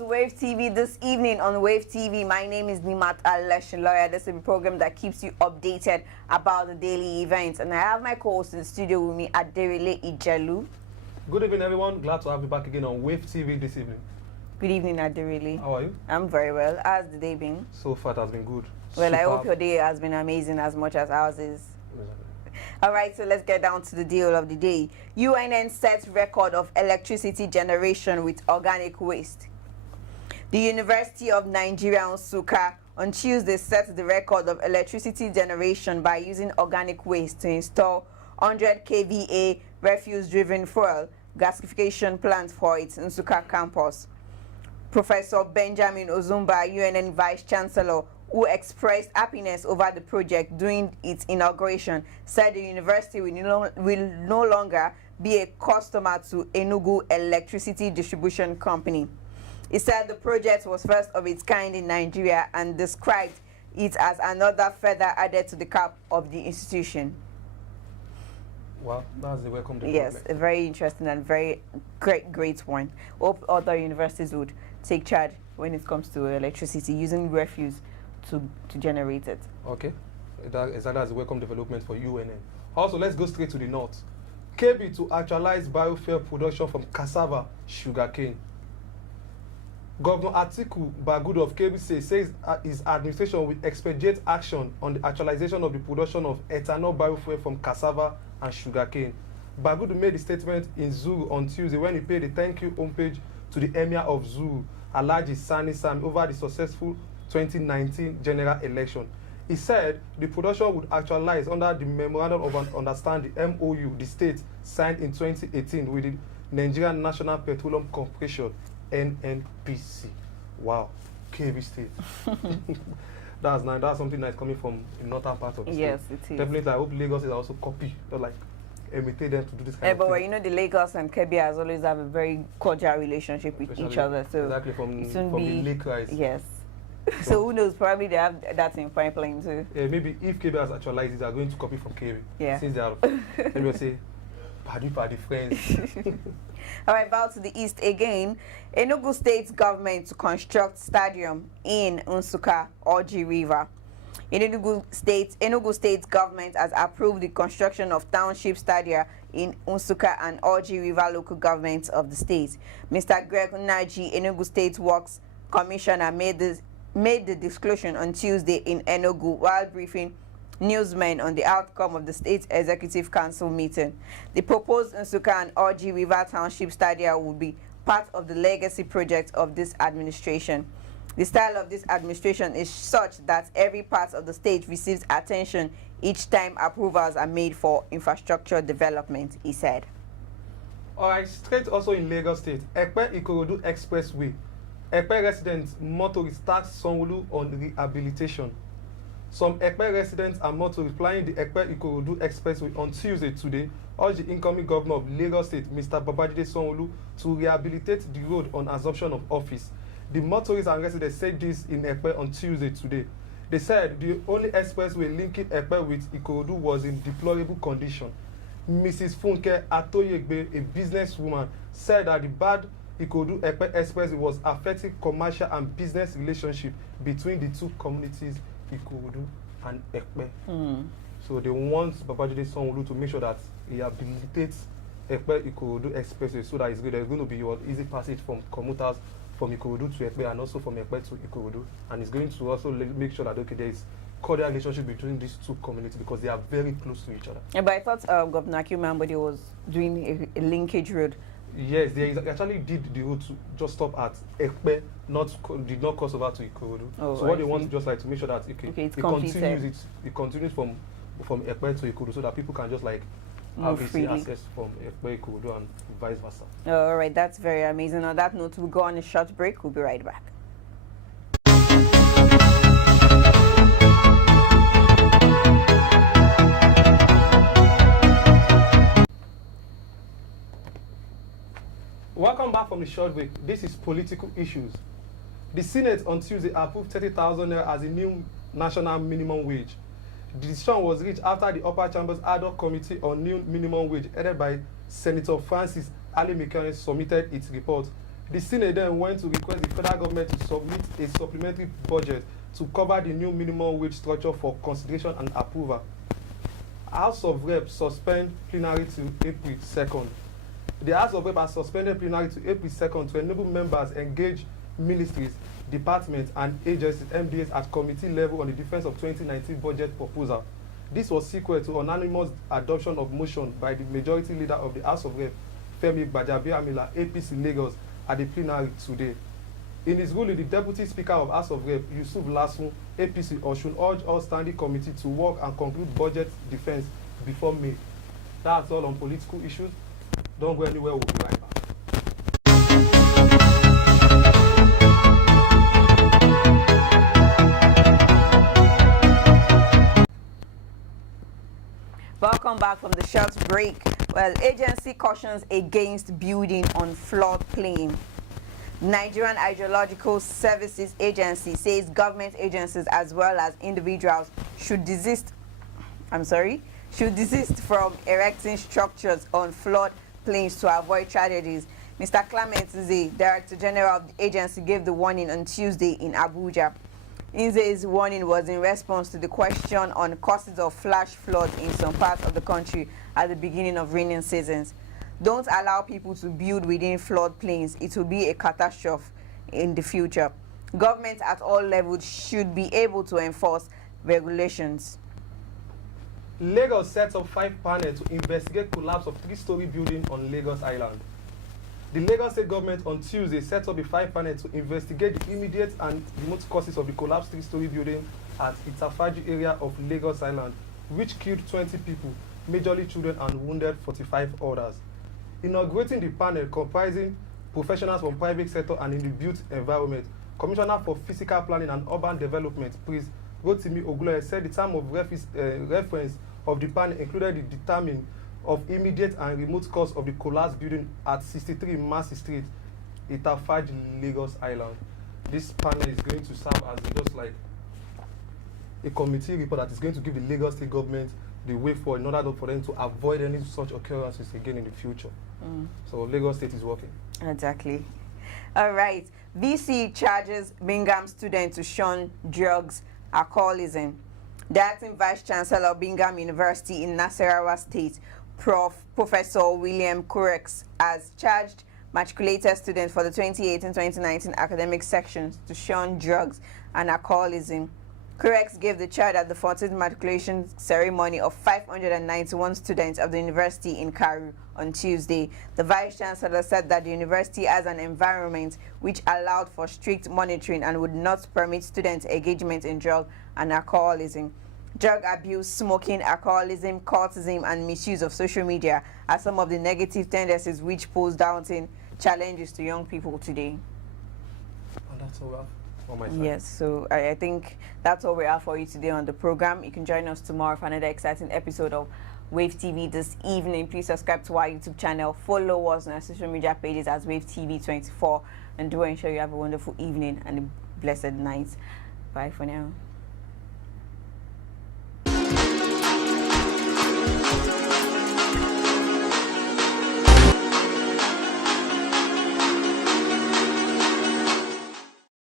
to Wave TV this evening on Wave TV. My name is Nimat Aleshin. This is a program that keeps you updated about the daily events. And I have my co-host in the studio with me, Aderile Ijelu. Good evening, everyone. Glad to have you back again on Wave TV this evening. Good evening, Aderile. How are you? I'm very well. How's the day been? So far, it has been good. Well, I hope your day has been amazing as much as ours is. All right, so let's get down to the deal of the day. UNN sets record of electricity generation with organic waste. The University of Nigeria, Nsukka, on Tuesday set the record of electricity generation by using organic waste to install 100 kVA refuse-driven fuel gasification plant for its Nsukka campus. Professor Benjamin Ozumba, UNN Vice Chancellor, who expressed happiness over the project during its inauguration, said the university will no longer be a customer to Enugu Electricity Distribution Company. He said the project was first of its kind in Nigeria and described it as another feather added to the cap of the institution. Well, that's the welcome development. Yes, a very interesting and very great one. Hope other universities would take charge when it comes to electricity, using refuse to generate it. Okay, that's a welcome development for UNN. Also, let's go straight to the north. KB to actualize biofuel production from cassava, sugarcane. Governor Atiku Bagudu of KB says his administration will expedite action on the actualization of the production of ethanol biofuel from cassava and sugarcane. Bagudu made the statement in Zuru on Tuesday when he paid a thank you homepage to the Emir of Zuru, Alhaji Sani Sami, over the successful 2019 general election. He said the production would actualize under the Memorandum of Understanding MOU the state signed in 2018 with the Nigerian National Petroleum Corporation NNPC. Wow, KB state. That's nice. That's something that's coming from the northern part of the state. Yes, it is. Definitely, I hope Lagos is also copy, not like imitate them to do this kind of but thing. you know, the Lagos and Kebbi has always have a very cordial relationship with each other. So exactly from be, the lake rise. Yes. So who knows? Probably they have that in pipeline too. Yeah, maybe if KB has actualized it, they are going to copy from KB. Yeah. Since they are, let me say, party friends. All right, back to the east again. Enugu State government to construct stadium in Nsukka, Oji River. In Enugu State government has approved the construction of township stadia in Nsukka and Oji River local governments of the state. Mr. Greg Naji, Enugu State Works Commissioner, made the disclosure on Tuesday in Enugu while briefing newsmen on the outcome of the State Executive Council meeting. The proposed Nsukka and Oji River Township Stadia will be part of the legacy project of this administration. The style of this administration is such that every part of the state receives attention each time approvals are made for infrastructure development, he said. All right, straight also in Lagos State, Ekpe Ikorodu Expressway. Ekpe residents motorists tax Sanwo-Olu on rehabilitation. Some Ekpe residents and motorists flying the Ekpe Ikorodu Expressway on Tuesday today urged the incoming governor of Lagos State, Mr. Babajide Sanwo-Olu, to rehabilitate the road on assumption of office. The motorists and residents said this in Ekpe on Tuesday today. They said the only expressway linking Ekpe with Ikorodu was in deplorable condition. Mrs. Funke Atoyegbe, a businesswoman, said that the bad Ikorodu-Ekpe expressway was affecting commercial and business relationship between the two communities, Ikorodu and Ekpe. So they want Babajide Sanwo-Olu to make sure that he rehabilitates Ekpe Ikorodu expressway so that there's going to be an easy passage from commuters from Ikorodu to Ekpe and also from Ekpe to Ikorodu. And it's going to also make sure that there is cordial relationship between these two communities because they are very close to each other. Yeah, but I thought Governor Akim Ambode was doing a linkage road. Yes, they actually did the road to just stop at Ekpe, did not cross over to Ikorodu. Oh, so what they want to just like to make sure that it continues from Ekpe to Ikorodu so that people can just like have easy access from Ekpe, Ikorodu and vice versa. All right, that's very amazing. On that note, we'll go on a short break. We'll be right back. Welcome back from the short break. This is political issues. The Senate on Tuesday approved 30,000 naira as a new national minimum wage. The decision was reached after the upper chamber's ad hoc committee on new minimum wage headed by Senator Francis Ali Mekane submitted its report. The Senate then went to request the federal government to submit a supplementary budget to cover the new minimum wage structure for consideration and approval. House of Reps suspend plenary to April 2nd. The House of Reps has suspended plenary to April 2nd to enable members engage ministries, departments, and agencies MDAs at committee level on the defense of 2019 budget proposal. This was sequel to unanimous adoption of motion by the majority leader of the House of Reps, Femi Gbajabiamila, APC Lagos, at the plenary today. In his ruling, the Deputy Speaker of House of Reps, Yusuf Lasun, APC Osun, urged all standing committee to work and conclude budget defense before May. That's all on political issues. Don't go anywhere, we'll be right back. Welcome back from the short break. Well, agency cautions against building on floodplain. Nigerian Hydrological Services Agency says government agencies as well as individuals should desist from erecting structures on floodplains to avoid tragedies. Mr. Clement Nze, Director General of the agency, gave the warning on Tuesday in Abuja. Nze's warning was in response to the question on causes of flash floods in some parts of the country at the beginning of rainy seasons. Don't allow people to build within floodplains. It will be a catastrophe in the future. Government at all levels should be able to enforce regulations. Lagos sets up 5 panels to investigate collapse of 3-story building on Lagos Island. The Lagos State government on Tuesday set up a 5 panel to investigate the immediate and remote causes of the collapsed 3-story building at Itafaji area of Lagos Island, which killed 20 people, majorly children, and wounded 45 others. Inaugurating the panel comprising professionals from private sector and in the built environment, Commissioner for Physical Planning and Urban Development, Prince Rotimi Ogunloye, said the term of reference of the panel included the determining of immediate and remote cause of the collapsed building at 63 Mercy Street, Itafaji, Lagos Island. This panel is going to serve as just like a committee report that is going to give the Lagos State government the way forward in order for them to avoid any such occurrences again in the future. So Lagos State is working. Exactly. All right. VC charges Bingham student to shun drugs, alcoholism. The acting Vice Chancellor of Bingham University in Nasarawa State, Professor William Kurex, has charged matriculated students for the 2018-2019 academic sections to shun drugs and alcoholism. Kurex gave the charge at the 14th matriculation ceremony of 591 students of the university in Karu on Tuesday. The Vice Chancellor said that the university has an environment which allowed for strict monitoring and would not permit students' engagement in drug and alcoholism. Drug abuse, smoking, alcoholism, cultism, and misuse of social media are some of the negative tendencies which pose daunting challenges to young people today. And that's all we have on my side. Yes, so I think that's all we have for you today on the program. You can join us tomorrow for another exciting episode of Wave TV this evening. Please subscribe to our YouTube channel, follow us on our social media pages as Wave TV 24, and do ensure you have a wonderful evening and a blessed night. Bye for now.